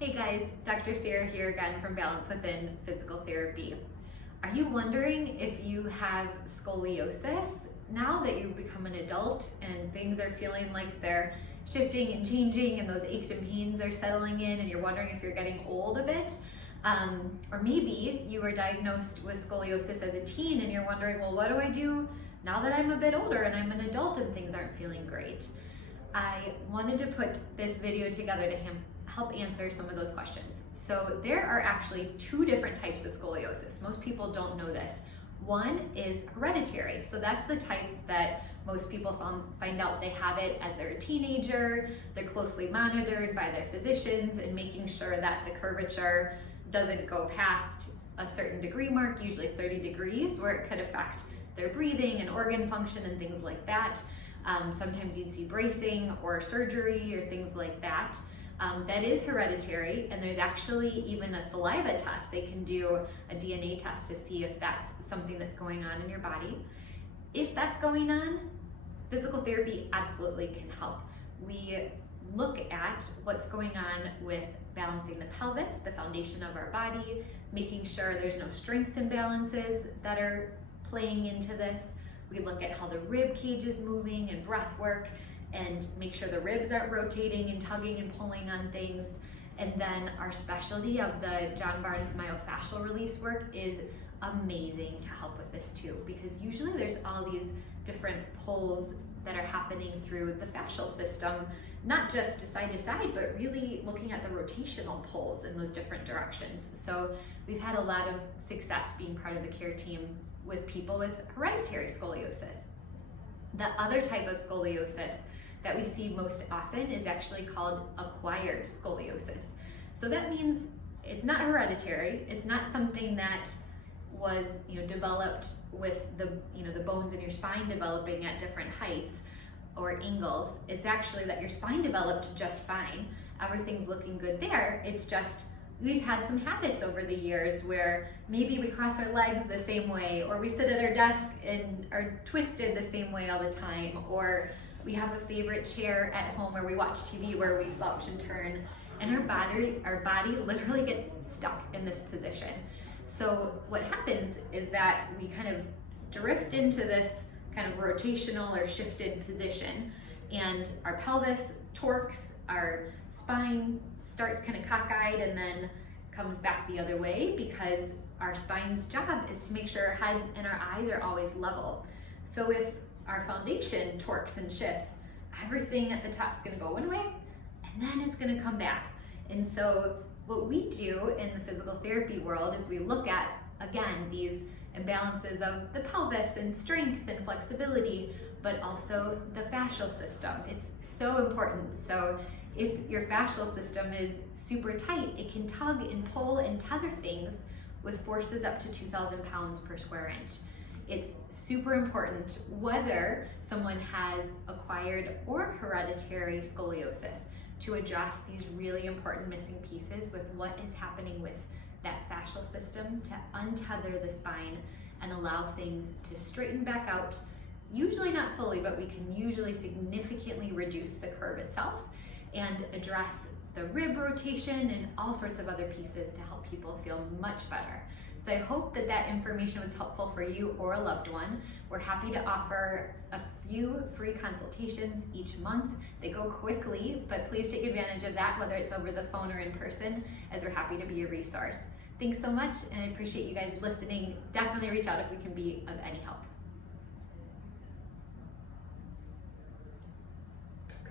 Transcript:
Hey guys, Dr. Sarah here again from Balance Within Physical Therapy. Are you wondering if you have scoliosis now that you've become an adult and things are feeling like they're shifting and changing and those aches and pains are settling in and you're wondering if you're getting old a bit? Or maybe you were diagnosed with scoliosis as a teen and you're wondering, well, what do I do now that I'm a bit older and I'm an adult and things aren't feeling great? I wanted to put this video together to help answer some of those questions. So there are actually two different types of scoliosis. Most people don't know this. One is hereditary. So that's the type that most people find out they have it as they're a teenager. They're closely monitored by their physicians and making sure that the curvature doesn't go past a certain degree mark, usually 30 degrees, where it could affect their breathing and organ function and things like that. Sometimes you'd see bracing or surgery or things like that. That is hereditary, and there's actually even a saliva test. They can do a DNA test to see if that's something that's going on in your body. If that's going on, physical therapy absolutely can help. We look at what's going on with balancing the pelvis, the foundation of our body, making sure there's no strength imbalances that are playing into this. We look at how the rib cage is moving and breath work and make sure the ribs aren't rotating and tugging and pulling on things. And then our specialty of the John Barnes myofascial release work is amazing to help with this too, because usually there's all these different pulls that are happening through the fascial system, not just side to side, but really looking at the rotational pulls in those different directions. So we've had a lot of success being part of the care team with people with hereditary scoliosis. The other type of scoliosis that we see most often is actually called acquired scoliosis. So that means it's not hereditary, it's not something that was developed with the bones in your spine developing at different heights or angles. It's actually that your spine developed just fine. Everything's looking good there. It's just we've had some habits over the years where maybe we cross our legs the same way, or we sit at our desk and are twisted the same way all the time, or we have a favorite chair at home where we watch TV where we slouch and turn, and our body literally gets stuck in this position. So what happens is that we kind of drift into this kind of rotational or shifted position, and our pelvis torques, our spine starts kind of cockeyed and then comes back the other way, because our spine's job is to make sure our head and our eyes are always level. So if our foundation torques and shifts, everything at the top's gonna go one way and then it's gonna come back. And so what we do in the physical therapy world is we look at, again, these imbalances of the pelvis and strength and flexibility, but also the fascial system. It's so important. So if your fascial system is super tight, it can tug and pull and tether things with forces up to 2,000 pounds per square inch. It's super important whether someone has acquired or hereditary scoliosis to address these really important missing pieces with what is happening with that fascial system to untether the spine and allow things to straighten back out. Usually not fully, but we can usually significantly reduce the curve itself and address the rib rotation and all sorts of other pieces to help people feel much better. So I hope that that information was helpful for you or a loved one. We're happy to offer a few free consultations each month. They go quickly, but please take advantage of that, whether it's over the phone or in person, as we're happy to be a resource. Thanks so much, and I appreciate you guys listening. Definitely reach out if we can be of any help.